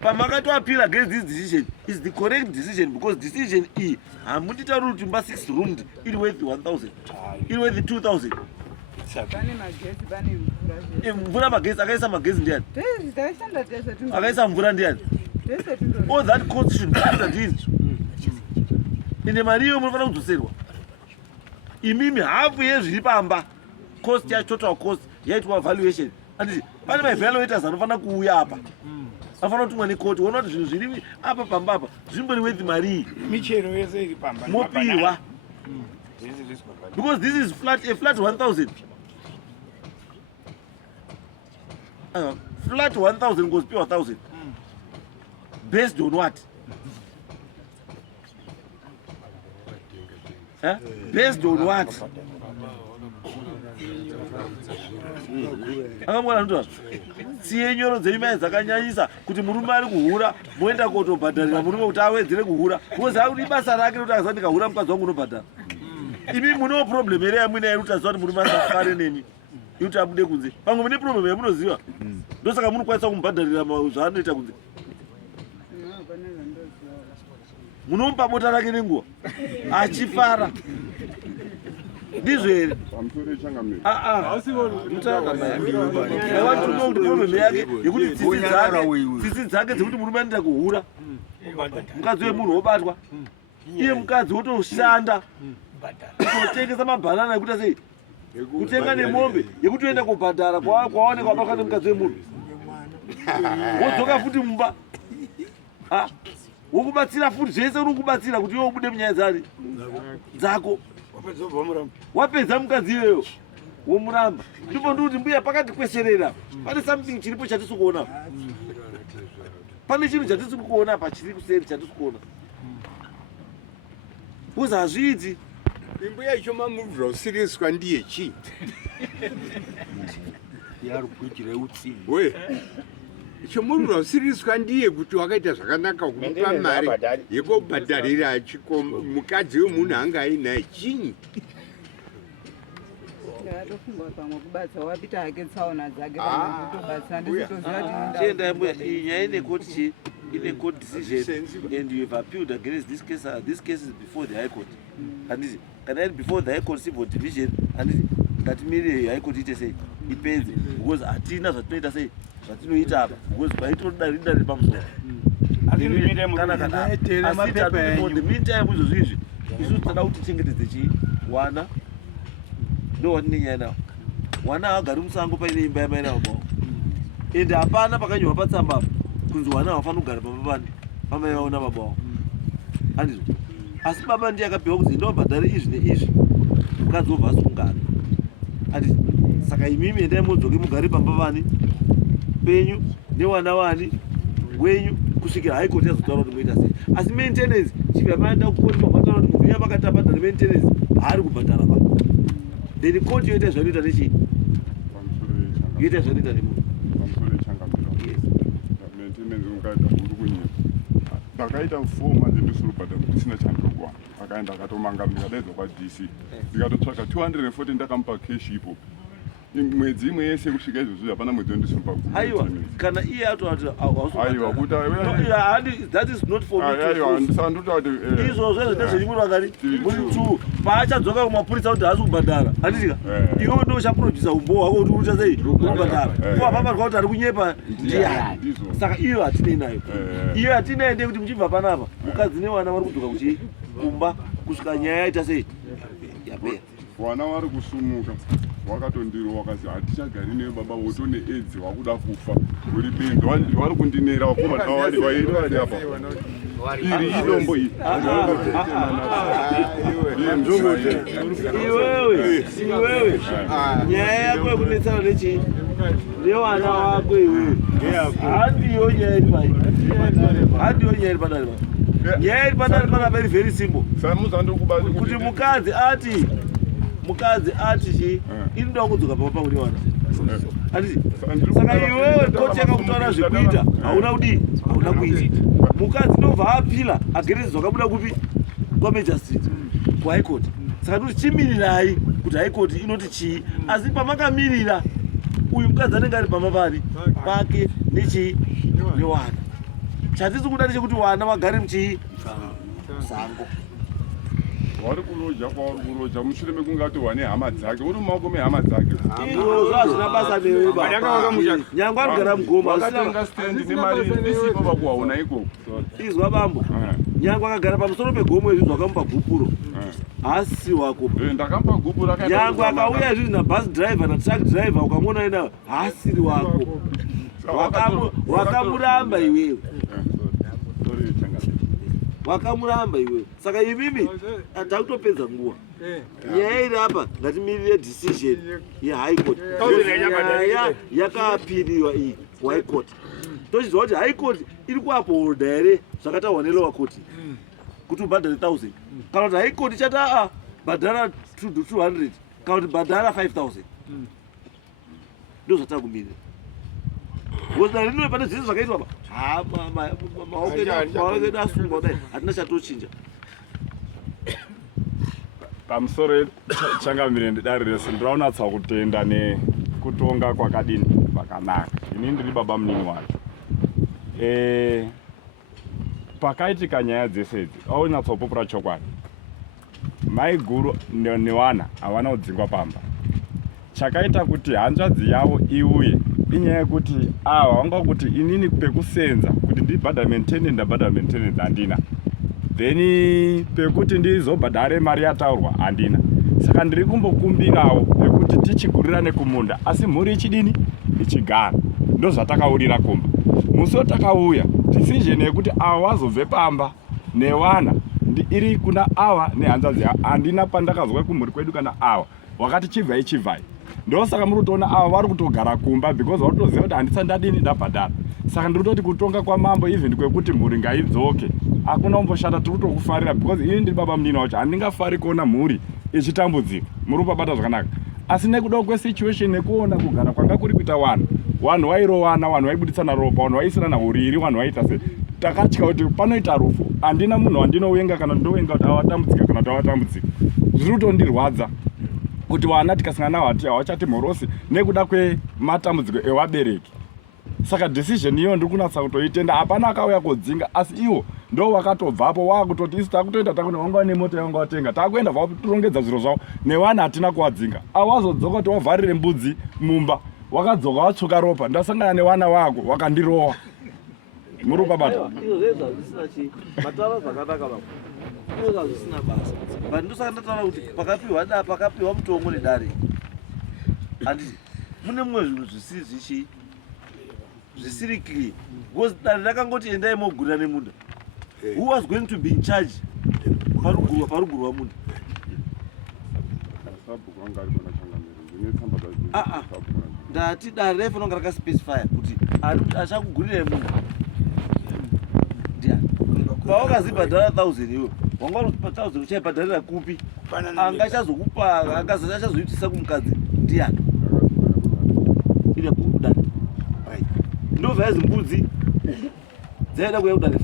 pamakatoappeal against this decision is the correct decision, because decision iyi hamunditauri kuti mba 6 roomed iri worth 1000, iri worth 2000. pane magesi, pane mvura magesi, akaisa magesi ndiani? taishanda tese akaisa mvura ndiani? All that cost should be factored in. Ine mari iyo munofanira kudzoserwa. Imimi hafu yezviri pamba cost ya total cost yaitwa valuation. Anditi pane maevaluators anofanira kuuya apa, anofanira kutumwa nekoti woona kuti zvinhu zviri apa pamba apa zvimbori worth mari Michero yese iri pamba mopiwa, because this is a flat 1000. Flat 1000 goes pure 1000 based on what? Based on what? Akamwana ndo tsiye nyoro dzeimai dzakanyanyisa kuti murume ari kuhura moenda kotobhadharira murume kuti awedzere kuhura, because ari basa rake kuti azati kahura mukadzi wangu unobhadhara. Imi munewo problem here yamwina yekuti aziva kuti murume asafare nemi yekuti abude kunze. Pamwe mune problem yamunoziva, ndosaka munokwanisa kumubhadharira zvaanoita kunze. Munomupa bota rake nenguva achifara, ndizvo here? Kuti problem yake yekuti tsitsi dzake dzekuti murume anoita kuhura, mukadzi wemunhu wobatwa, iye mukadzi wotoshanda kutotengesa mabhanana ekuita sei, kutenga nemombe yekuti uenda kubhadhara kwaoneka wabatwa nemukadzi wemunhu, wodzoka futi mumba wokubatsira futi zvese uri kubatsira kuti iwe ubude munyaya dzako. Wapedza mukadzi iyoyo womuramba, ndipo ndikuti mbuya pakati kweserera pane something chiripo chatisi kuona, pane chinhu chatisi kuona apa chiri kuseri chatisi kuona, because hazviiti. Mbuya icho mamuvira usiriswa ndiye chii? Yari kuitire utsi. We. Icho muvira usiriswa ndiye kuti wakaita zvakanaka kumupa mari yekubhadharira mukadzi wemunhu anga ainaye chii? atofungwa pamwe kubatsa wapita hake tsaona dzake tobatsa chienda mbuya iyi nyaya ine court decision and you have appealed against this case. This case is before the high court. Handiti kana iri before the high court civil division, handiti ngatimire high court ite sei ipedze, because hatina zvatinoita sei zvatinoita apa, because paitodari pamusoro. The meantime izvozvo izvi isu toda kuti tichengetedze chii wana ndo watine nyaya nawo. Wana haagari musango paine imba yamai navo, ende hapana pakanyorwa patsamba kunzi wana havafanira kugara pamba pani pamai vavo nababa vavo. Handizvo, asi baba ndiye akapiwa kunzi ndobhadhare izvi neizvi, mukadzi wobva asungana. Handiti saka imimi endai modzoke mugare pamba vani penyu newana wani wenyu kusvikira haikoti yazotaura kuti moita sei. Asi maintenance chief maenda kukoti mabhataura kuti munhu uya pakati abhadhara maintenance haari kubhadhara pa. Then koti yoita zvanoita nechii? Yoita zvanoita nemunhu. Ndakaita 4 manje ndisiri kubhadhara ndisina chandinokuwana. Akaenda akatomangamira daidzwa kwaDC. Ndikatotsvaka 240 ndakamupa cash ipo. Mwedzi imwe yese kusvika izvozvo hapana mwedzi wandisiri paguma. Aiwa, kana iye atoti aiwa kuti that is not for me. aiwa ndisandoti kuti izvozvo nezvenyimuri vakati muri 2 paachadzoka kumapurisa kuti haasi kubhadhara handitika iwe ndo uchaprodusa umbo hwako kuti ucha sei kubhadhara kuvapaparwa kuti ari kunyepa ndiyani. Saka iyo hatinei nayo, iyo hatinaende kuti muchibva panapa mukadzi nevana vari kudzoka kuchikumba kusvika nyaya yaita sei yapera. vana vari kusumuka wakatondiro wakazi hatichagari newe baba woto needzi wakuda kufa uri benzi vari kundinera vakoma tawari vairi apa iri idombo iyi iwewe nyaya yako yekunetsana nechii nevana vako iwewe handiyo nyaya iri pai, handiyo nyaya iri padare pa. Nyaya iri padare panapa iri very simple kuti mukadzi ati chi inoda kudzoka papa kune wana. Saka iwewe koti yakakutaura zvekuita hauna kudii, hauna kuita. Mukadzi ndobva apila ageredzwa kabuda kupi kwaMajor Street kuHigh Court. Saka ndoti chimirirai kuti High Court inoti chii, asi pamakamirira uyu mukadzi anenge ari pamba pari pake nechii newana. Chatisi kuda ndechekuti wana vagare muchii musango. vari kuroja kwavari kuroja mushure mekunge atorwa nehama dzake uri mumaoko mehama dzake izvozvo hazvina basa neweba nyangwe arigara mugoma vakatanga stendi nemari ndisipo pakuhaona ikoko. izwa bambo nyangwe akagara pamusoro pegomo izvi zvakamupa gupuro haasi wako. Ndakamupa gupuro nyangwe akauya izvi nabus driver natruck driver ukamona ina haasiri wako, wakamuramba iwewe, wakamuramba iwewe. Saka imimi takutopedza nguva. Nyaya iri apa ngatimirire decision yeHigh Court. Nyaya yakapiriwa iyi kuHigh Court. Tochiziva kuti High Court iri kuapoholda here zvakataurwa nelower court kuti ubhadhare 1000 kana kuti High Court ichati bhadhara 200 kana kuti bhadhara 5000 ndo zvatakumirira. Because rinove pane zvese zvakaitwa maoko edu asungwa kudai hatina chatochinja. pamusoro changamire ndidare rese ndiraunatsa kutenda nekutonga kwakadini kwakanaka. Ini ndiri baba munini wacho. Pakaitika nyaya dzese idzi aunatsopupura chokwadi. Mai guru newana havana kudzingwa pamba. Chakaita kuti hanzvadzi yavo iuye inyaya yekuti vanga kuti inini pekusenza kuti ndibhadhare maintenance ndabhadhara maintenance handina, then pekuti ndizobhadhare mari yataurwa handina. Saka ndiri kumbokumbirawo pekuti tichigurirane kumunda asi mhuri ichidini ichigara. Ndo zvatakaurira kumba. Musi watakauya decision yekuti ava vazobve pamba newana iri kuna ava nehanzvadzi yavo handina pandakazwa kumhuri kwedu kana ava wakati chibvai chibvai. Ndosaka muri kutoona ava vari kutogara kumba because vari kutoziva kuti handisa ndadini ndabhadhara. Saka ndiri kutoti kutonga kwamambo even kwekuti mhuri ngaidzoke hakuna kumboshata, tiri kutokufarira because ini ndiri baba munini wacho handingafari kuona mhuri ichitambudzika. Muri kupabata zvakanaka asi nekuda kwesituation nekuona kugara kwanga kuri kuita wanhu wairowana, wanhu waibuditsana ropa, wanhu waisirana uriri, wanhu waita sei. Takatya kuti panoita rufu handina munhu wandinowenga kana ndowenga kuti avatambudzika kana kuti avatambudzika. Zviri kutondirwadza kuti vana tikasangana navo havachati mhorosi nekuda kwematambudziko evabereki. Saka decision iyo ndiri kunatsa kutoitenda. Hapana akauya kodzinga asi iwo ndo wakatobvapo wakutoti isi takutoita takuti wanga nemota yanga watenga takuenda vakurongedza zviro zvavo nevana hatina kuwadzinga. Awazodzoka kuti wavharire mbudzi mumba wakadzoka watsvuka ropa ndasangana nevana vako wakandirowa. Muri kupabata izvo zvese hazvisina chii, mataura zvakanaka baba, izvo hazvisina basa. But ndosaka ndataura kuti pakapiwa mutongo nedare handiti mune mumwe zvinhu zvisizi chii zvisiri clear. Because dare rakangoti endai mogurira nemunda. Who was going to be in charge parugurwa munda? Ndati dare raifanira kunge rakaspecifya kuti achakugurirai munda Pawakazibhadhara 1000 iwe wanga uchipa 1000 uchaibhadharira kupi? Angachazokupa achazoitisa kumukadzi ndiani? Ida kuda. Ndobva yazi mbudzi dzaida kuya kudare.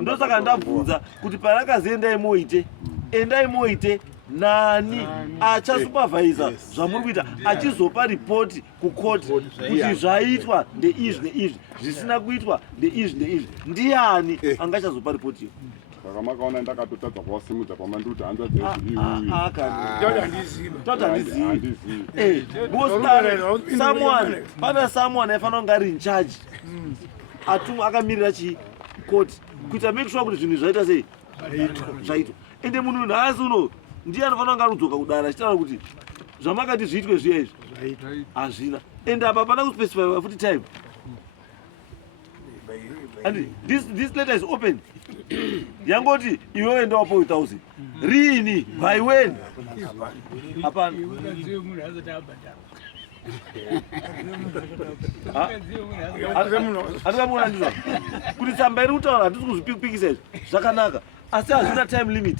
Ndosaka ndabvunza kuti parakaziendai moite, endai moite nani achasupervisa zvamuri kuita achizopa ripoti kukoti kuti zvaitwa ndeizvi neizvi zvisina kuitwa ndeizvi neizvi. Ndiani angachazopa ripoti iyo? Saka makaona ndakatotadza kuwasimudza pamanduti hanza dzedu. Pana someone aifanira kunge ari in charge atumwa akamirira chikoti kuita make sure kuti zvinhu zvaita sei zvaitwa. Ende munhu nhasi uno ndiye anofanira kunge arudzoka kudara achitaura kuti zvamakati zviitwe zviya izvi hazvina. Ende apa hapana kuspecify futi time. And this letter is open. Yangoti iwewe enda wapo 1000. Rini by when? Hapana. Atakamuna ndizvo. Kuti tsamba iri kutaura handisi kuzvipikisa izvi zvakanaka asi hazvina time limit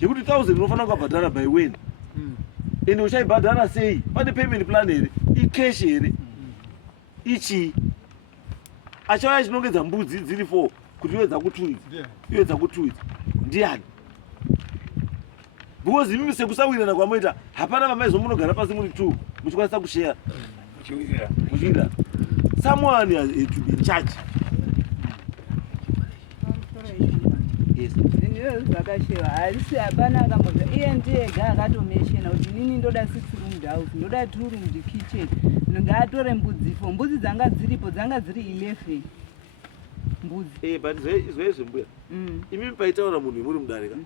yekuti 1000 unofanira kubhadhara by when. Ende uchaibhadhara sei? Pane payment plan here, icash here, ichi achauya chinongedza mbudzi dziri 4 kuti iwe dzakutuidza ndiani? Because imimi sekusawirana kwamoita hapana mamaizo munogara pasi muri 2 muchikwanisa kushare muchiwira. Someone has to be in charge. Yes. Zvakashewa asi hapana akambobva iye ndiyega akatomeshena kuti nini ndoda 6 room house, ndoda 2 room kitchen, ngaatore mbudzi 4. Mbudzi dzanga dziripo dzanga dziri 11 mbudzi. But izvezvo mbuya imimi paitaura munhu muri mudarika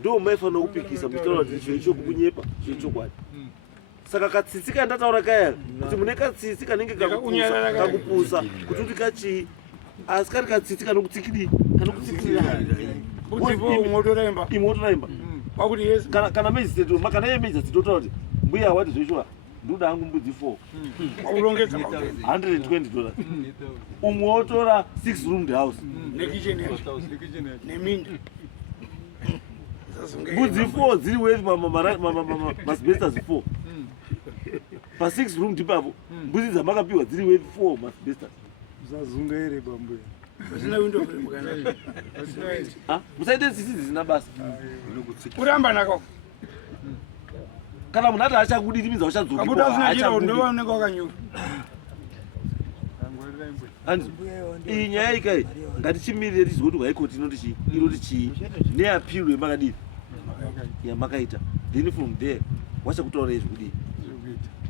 ndo maifanira kupikisa muchitaura kuti zvinhu kunyepa zvechokwadi. Saka katsitsika ndataura kaya kuti mune katsitsi kanenge kakupusa kuti uti kachii asi kari katsitsi kanokutsikidii kanokutsikirira imotoraimba kana mezisiteto makana yemezisiteto totaura kuti mbuya wati zvoishwa ndoda hangu mbudzi 4 $120 umwe wotora 6 roomed house mbudzi 4 dziri worth masbestas 4 pa 6 room ipapo mbudzi dzamakapiwa dziri worth 4 masbestas. Zazunga ere bambuya. Musaite tsitsi dzisina basa. Kuramba nako. Kana munhu ati achakudi timidza uchadzoka. Ndooneka wakanyura. Iyi nyaya ikai ngatichimirire tizive kuti haikoti inoti chii neapiro yemakadii yamakaita, then from there wachakutaurai zvekudii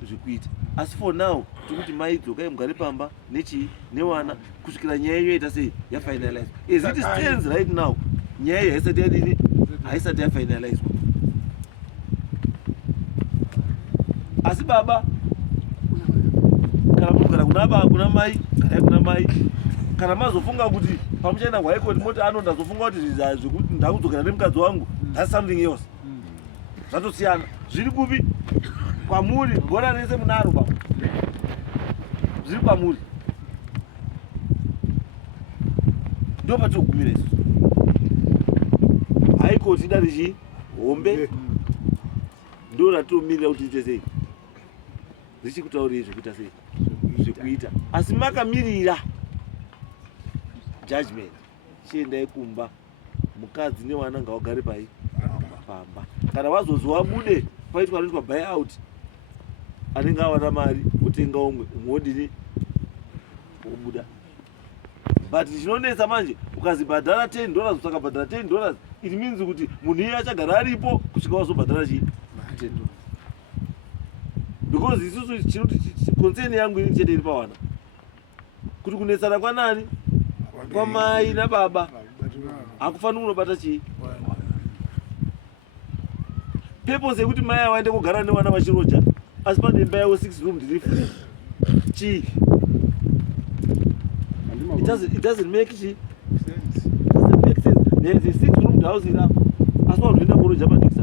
zvekuita. Asi for now tikuti maidzokai mugare pamba nechii newana kusvikira nyaya yenyu yaita sei yafinalizwa. As it stands right now nyaya iyi haisati yafinalizwa. Asi baba kana munogara kuna baba kuna mai garai kuna mai. Kana mazofunga kuti pamuchaenda kuhaikoti moti ndazofunga kuti zvekuti ndakudzokera nemukadzi wangu, that's something else. Zvatosiyana. Zviri kupi kwamuri gora rese munaro baba, zviri kwamuri ndo patogumira isu. Haikoti ida richihombe ndo ratinomirira kuti ite sei richikutaurei zvekuita sei zvekuita. Asi makamirira judgment chiendai kumba, mukadzi newana ngavagare pai pamba. Kana wazozi wabude paitwa anoitwa buyout anenge awana mari kutenga umwe wodini wobuda. But chinonetsa manje ukazibhadhara $10 usakabhadhara $10 it means kuti munhu iye achagara aripo kusvika wazobhadhara chii $10. Because isusu chinoti concern yangu ini chete iri pawana kuti kunetsana kwanani kwamai nababa hakufaniri kunobata chii. Purpose yekuti mai awaende kugara newana vachiroja asi pane imba yawo 6 room ndiri chii. It doesn't make sense. There is a 6 room house ira asi vanhuenda kuroja madikisa.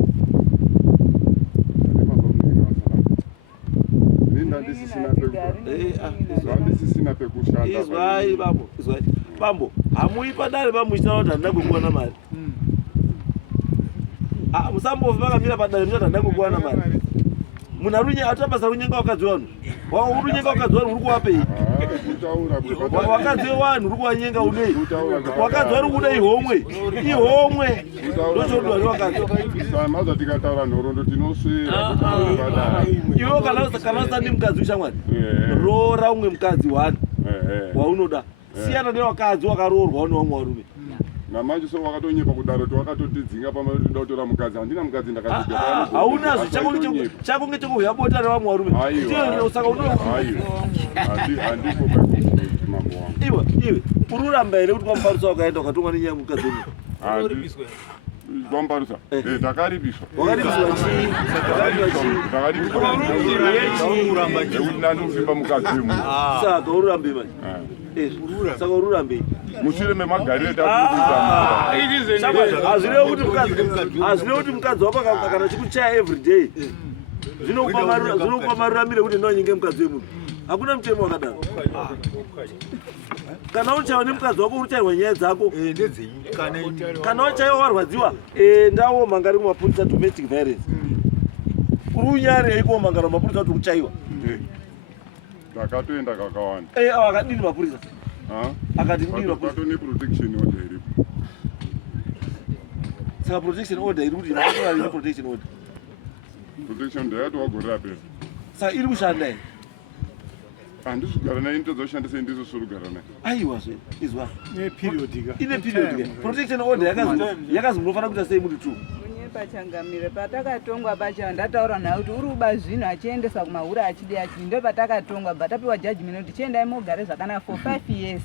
Handisisina pekushanda. Izwai bambo, izwai. Bambo, hamuipa dare bamuchitaura kuti handina kukuwana mari. Musambofa vakamira padare muchati handina kukuwana mari. Munhu atapasa runyenga wakadzi wanu. Urunyenga wakadzi wanu uri kuwapei? Wakadzi wanu uri kuwanyenga udei? Wakadzi wari kudai homwe. Ihomwe. Ndochodwa wakadzi. Maza tikataura nhoroondo tinoswera. Iwe kana usandi mukadzi ushamwari. Roora umwe mukadzi wanu. Waunoda. Siyana newakadzi wakaroorwa une vamwe varume. Namanje so wakatonyepa kudaro kuti wakatotidzinga pamatoda kutora mukadzi. Handina mukadzi ndakadzidza. Haunazvo chako ngechekuhya bota revamwe varume. Saka handiko mambo wangu. Iwe ururamba here kuti kwamuparusa wakaenda ukatonga nenyaya mukadzi wenyu? Kwamuparusa? Takaripiswa. Wakaripiswa chii? Nekuti ndandofimba mukadzi wemu. Saka ururambe manje. Saka ururambe. Mushure memagariro hazvirevo kuti mukadzi wako kana chikuchaya everyday zvinokupa maruramire kuti ndonyenge mukadzi wemunhu. Hakuna mutemo wakadaro. Kana uchayiwa nemukadzi wako uruchayirwa nyaya dzako. Kana uchayiwa warwadziwa ndaomangari kumapurisa domestic violence. Uri unyarei kuomangara mapurisa kuti uchayiwa? Takatoenda kakawanda. Akadini mapurisa? Akati ndini mapurisa? Patone protection order iripo. Saka protection order iri kuti national protection order. Protection order yato wagorera pera. Saka iri kushanda here? Handisi kugara naye nditozoshandisa indiso surugara naye. Aiwa zve izwa. Ine period. Protection order yakazi munofana kuita sei muri 2. Pachangamire patakatongwa pacha ndataura naye kuti uri kuba zvino achiendesa kumahuri achidi ndo patakatongwa batapiwa judgment kuti chiendai mogare zvakanaka for 5 years.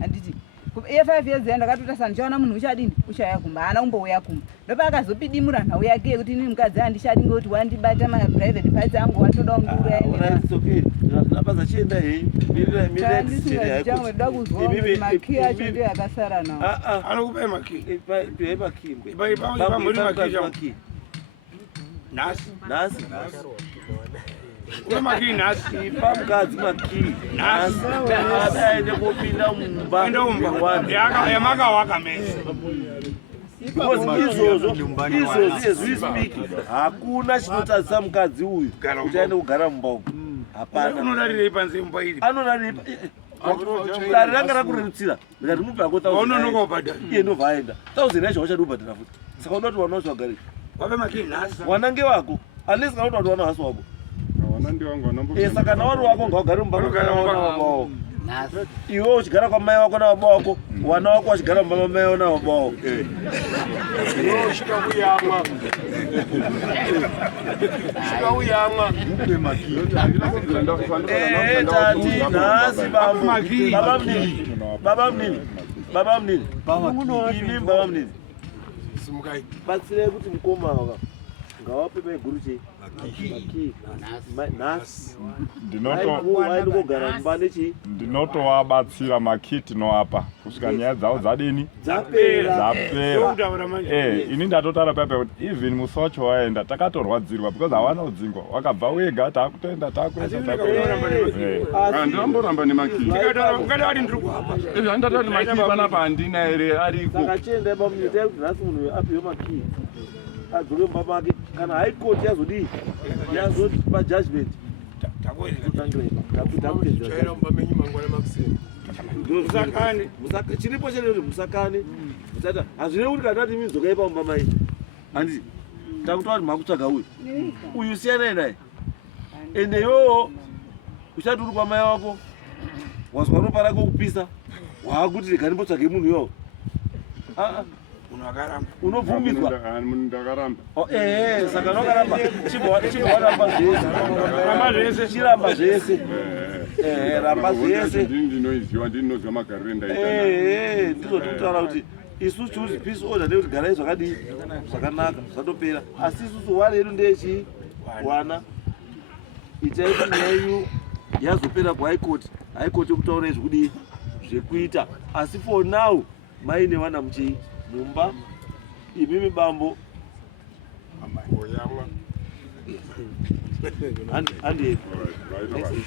Handiti 5 years ndakatotasa ndichaona munhu uchadini uchaya kumba haana kumbouya kumba ndopakazopidimura nhau yake yekuti inini mukadzi handishadi ngekuti wandibata maprivate parts angu watoda kundiuraapazvachienda hei ndisingazichangweda kuzwa maki acho ndiyo yakasara nawo Anokupai maki. Nasi. Maki nasi. Ipa mukadzi maki nasi adaende kopinda mumba yamakawaka mese. izvozvo as we speak hakuna chinotadzisa mukadzi uyu kuti aende kugara mumba umu. Hapana. Unodarirei panze mumba iri? Anodarira dare ranga rakurerutsira ndikati mupe hako 1000 iye ndobva aenda 1000 yacho wachadi kubhadhara futi. Saka unoda kuti wana wacho wagare wape maki nasi. Wana ngewako unless kana kuti wana hasi wako. Saka na wari wako ngaugare mumba wako. Iwe uchigara kwamai wako nababa wako, wana wako wachigara mumba mamai wako nababa wako. Tati nasi baba mnini imi baba mnini batsirei kuti mukoma waka ngawape maiguru chei nasi ndinotogara mumba nechi ndinotovabatsira makiti noapa kusvika nyaya dzavo dzadini dzapera. Ini ndatotara paipa kuti even musi wacho waenda takatorwadzirwa because hawana udzingwa wakabva wega takutoenda takuendandamboramba nemakiti handata kuti makii panapa handina here ariko. Saka chiendai pamunyutai kuti nhasi munhu apiwe makii adzoke mumba make kana high court yazodii yazopa judgment chiripo chenekuti musakane hazvine kuti kana tati midzokai pamumba mai handiti takutaa kuti makutsvaga uyu siyanai naye ende iwowo uchati uri kwamai wako wazwa ropa rako kupisa waakuti rega ndimbotsvage munhu iwowo unobvumidzwa ndakaramba. Saka nokaramba chibwaramba zvese chiramba zvese ramba zvese ndinoiziva ndinoziva magariro ndaita ndizoti kutaura kuti isusu tiri peace order ndekuti garai zvakadii zvakanaka zvatopera asi isusu wana yedu ndeyechii wana itai kuti nyaya yenyu yazopera kuhigh court yokutaurai zvekudii zvekuita asi for now maine wana muchii mumba imimi bambo Andi. Right, right.